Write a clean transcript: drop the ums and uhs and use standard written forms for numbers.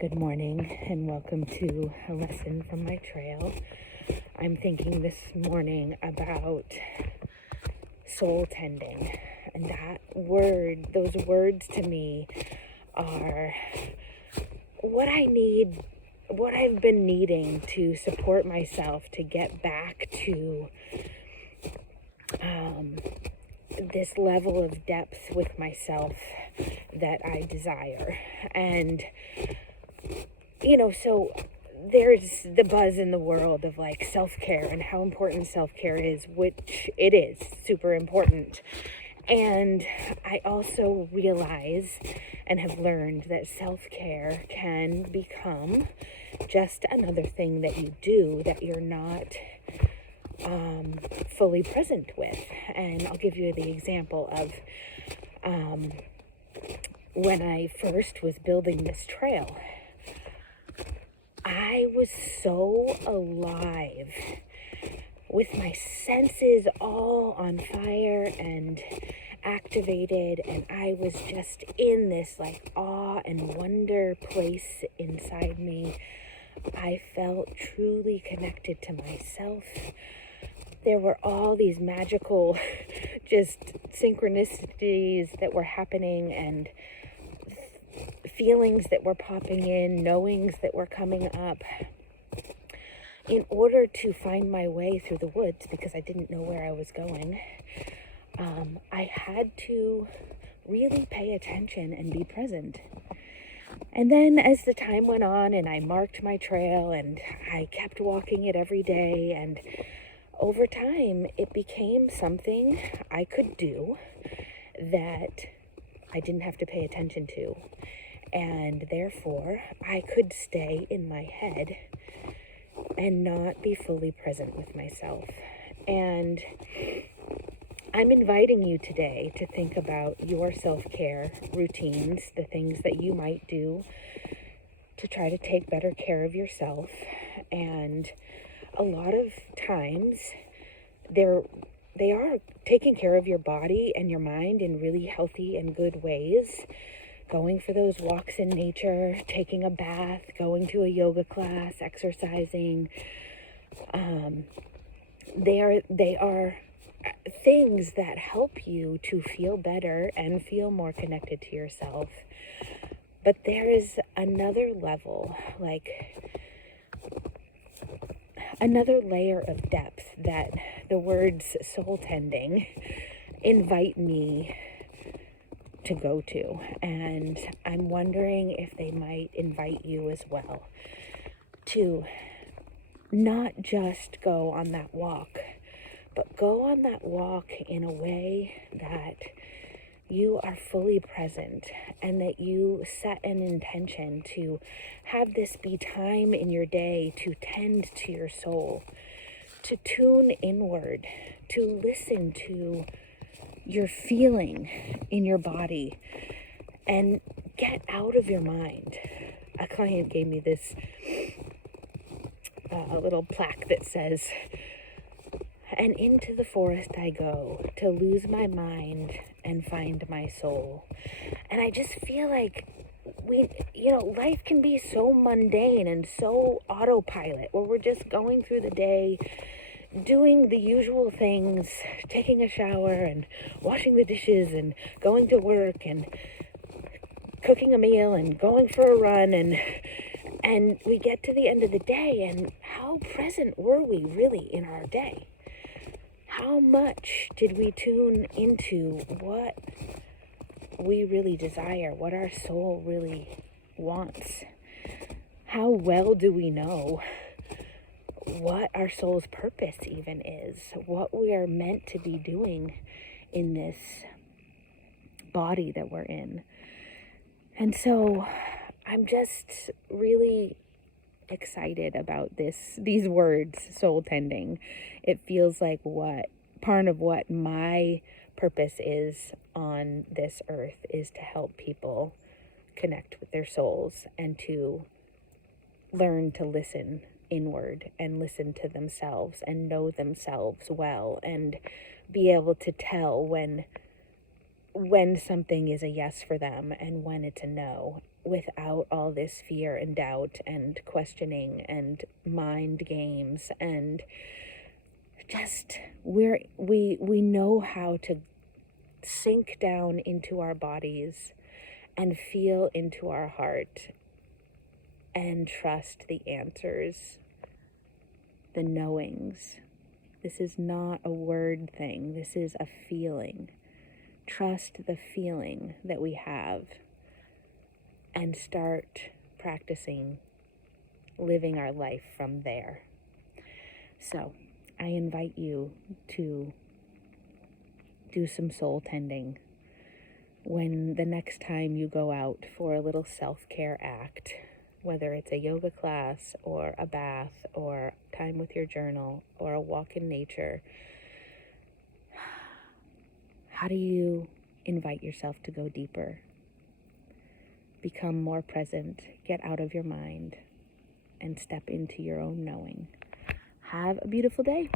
Good morning and welcome to a lesson from my trail. I'm thinking this morning about soul tending, and those words to me are what I need, what I've been needing to support myself to get back to this level of depth with myself that I desire. And so there's the buzz in the world of like self-care and how important self-care is, which it is super important. And I also realize and have learned that self-care can become just another thing that you do that you're not fully present with. And I'll give you the example of when I first was building this trail. I was so alive with my senses all on fire and activated, and I was just in this like awe and wonder place inside me. I felt truly connected to myself. There were all these magical just synchronicities that were happening and feelings that were popping in, knowings that were coming up. In order to find my way through the woods, because I didn't know where I was going, I had to really pay attention and be present. And then as the time went on and I marked my trail and I kept walking it every day, and over time it became something I could do that I didn't have to pay attention to. And therefore, I could stay in my head and not be fully present with myself. And I'm inviting you today to think about your self-care routines, the things that you might do to try to take better care of yourself. And a lot of times, they are taking care of your body and your mind in really healthy and good ways. Going for those walks in nature, taking a bath, going to a yoga class, exercising. They are things that help you to feel better and feel more connected to yourself. But there is another level, like another layer of depth that the words soul tending invite me to go to, and I'm wondering if they might invite you as well to not just go on that walk, but go on that walk in a way that you are fully present and that you set an intention to have this be time in your day to tend to your soul, to tune inward, to listen to your feeling in your body and get out of your mind. A client gave me this little plaque that says, "And into the forest I go to lose my mind and find my soul." And I just feel like life can be so mundane and so autopilot, where we're just going through the day, doing the usual things, taking a shower and washing the dishes and going to work and cooking a meal and going for a run, and we get to the end of the day, and how present were we really in our day? How much did we tune into what we really desire, what our soul really wants? How well do we know what our soul's purpose even is, what we are meant to be doing in this body that we're in? And so I'm just really excited about these words, soul tending. It feels like part of what my purpose is on this earth is to help people connect with their souls and to learn to listen inward and listen to themselves and know themselves well and be able to tell when something is a yes for them and when it's a no. without all this fear and doubt and questioning and mind games, and just we know how to sink down into our bodies and feel into our heart and trust the answers, the knowings. This is not a word thing. This is a feeling. Trust the feeling that we have and start practicing living our life from there. So I invite you to do some soul tending when the next time you go out for a little self-care act, whether it's a yoga class or a bath or time with your journal or a walk in nature. How do you invite yourself to go deeper? Become more present, get out of your mind, and step into your own knowing. Have a beautiful day.